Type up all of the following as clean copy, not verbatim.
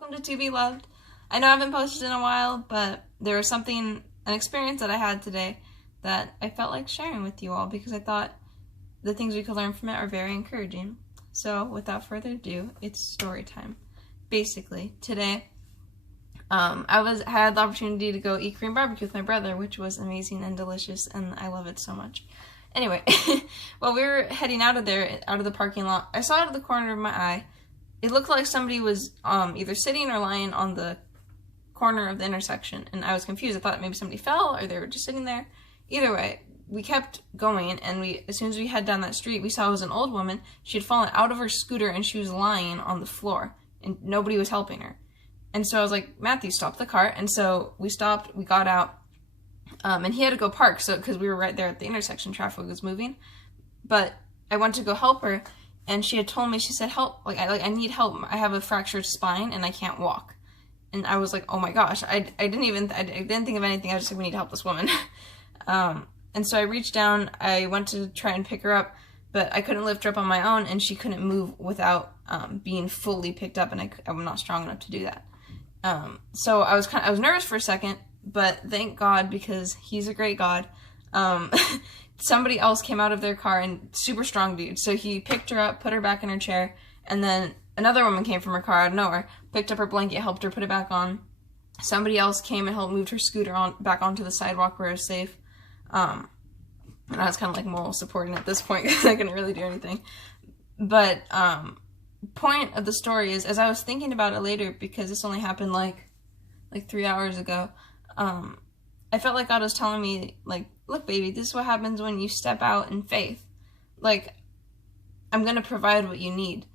Welcome to Be Loved. I know I haven't posted in a while, but there was an experience that I had today that I felt like sharing with you all because I thought the things we could learn from it are very encouraging. So without further ado, it's story time. Basically, today I had the opportunity to go eat Korean barbecue with my brother, which was amazing and delicious, and I love it so much. Anyway, while we were heading out of the parking lot, I saw out of the corner of my eye, it looked like somebody was either sitting or lying on the corner of the intersection, and I was confused. I thought maybe somebody fell or they were just sitting there. Either way, we kept going, and as soon as we head down that street, we saw it was an old woman. She had fallen out of her scooter, and she was lying on the floor, and nobody was helping her. And so I was like, Matthew, stop the car. And so we stopped, we got out, and he had to go park, because we were right there at the intersection, traffic was moving. But I went to go help her, and she had told me, she said, help, I need help. I have a fractured spine, and I can't walk. And I was like, oh my gosh, I didn't think of anything. I was just like, we need to help this woman. And so I reached down, I went to try and pick her up, but I couldn't lift her up on my own, and she couldn't move without being fully picked up, and I'm not strong enough to do that. So I was nervous for a second, but thank God, because he's a great God, somebody else came out of their car, and super strong dude, so he picked her up, put her back in her chair, and then another woman came from her car out of nowhere, picked up her blanket, helped her put it back on. Somebody else came and helped move her scooter back onto the sidewalk where it was safe. And I was kind of like moral supporting at this point because I couldn't really do anything. But point of the story is, as I was thinking about it later, because this only happened like 3 hours ago, I felt like God was telling me, like, look, baby, this is what happens when you step out in faith. Like, I'm going to provide what you need.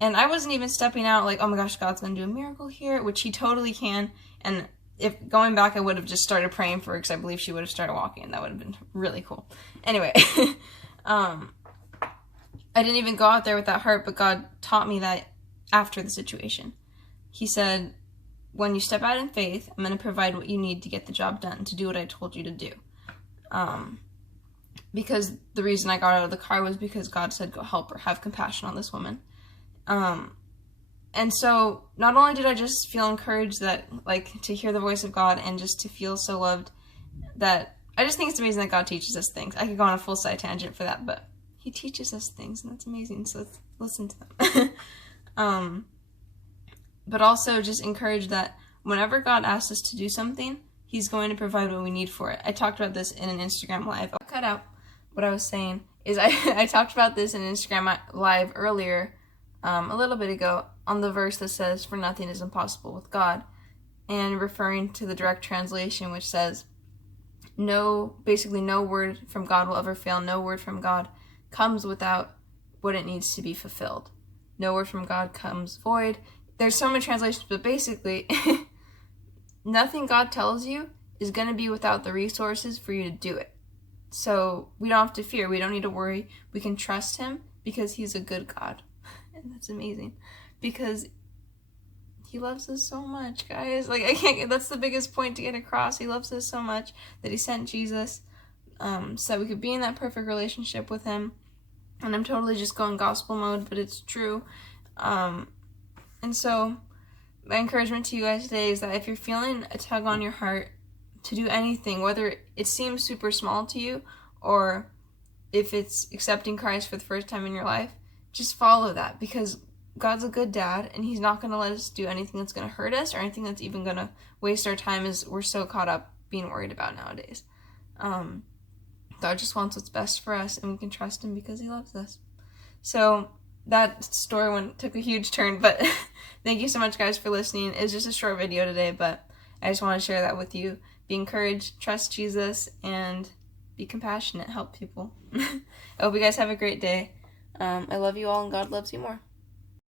And I wasn't even stepping out like, oh my gosh, God's going to do a miracle here, which he totally can. And if going back, I would have just started praying for her because I believe she would have started walking, and that would have been really cool. Anyway, I didn't even go out there with that heart, but God taught me that after the situation. He said, when you step out in faith, I'm going to provide what you need to get the job done, to do what I told you to do. Because the reason I got out of the car was because God said, go help her, have compassion on this woman. And so not only did I just feel encouraged that, like, to hear the voice of God and just to feel so loved, that I just think it's amazing that God teaches us things. I could go on a full side tangent for that, but he teaches us things, and that's amazing. So let's listen to them. But also just encouraged that whenever God asks us to do something, he's going to provide what we need for it. I talked about this in an Instagram live. I'll cut out what I was saying. I talked about this in an Instagram live earlier, a little bit ago, on the verse that says, for nothing is impossible with God, and referring to the direct translation, which says, basically no word from God will ever fail. No word from God comes without what it needs to be fulfilled. No word from God comes void. There's so many translations, but basically, nothing God tells you is going to be without the resources for you to do it. So we don't have to fear. We don't need to worry. We can trust him because he's a good God. And that's amazing. Because he loves us so much, guys. Like, that's the biggest point to get across. He loves us so much that he sent Jesus so that we could be in that perfect relationship with him. And I'm totally just going gospel mode, but it's true. And so my encouragement to you guys today is that if you're feeling a tug on your heart to do anything, whether it seems super small to you or if it's accepting Christ for the first time in your life, just follow that, because God's a good dad, and he's not going to let us do anything that's going to hurt us or anything that's even going to waste our time, as we're so caught up being worried about nowadays. God just wants what's best for us, and we can trust him because he loves us. So that story took a huge turn, but thank you so much, guys, for listening. It's just a short video today, but I just want to share that with you. Be encouraged, trust Jesus, and be compassionate, help people. I hope you guys have a great day. I love you all, and God loves you more.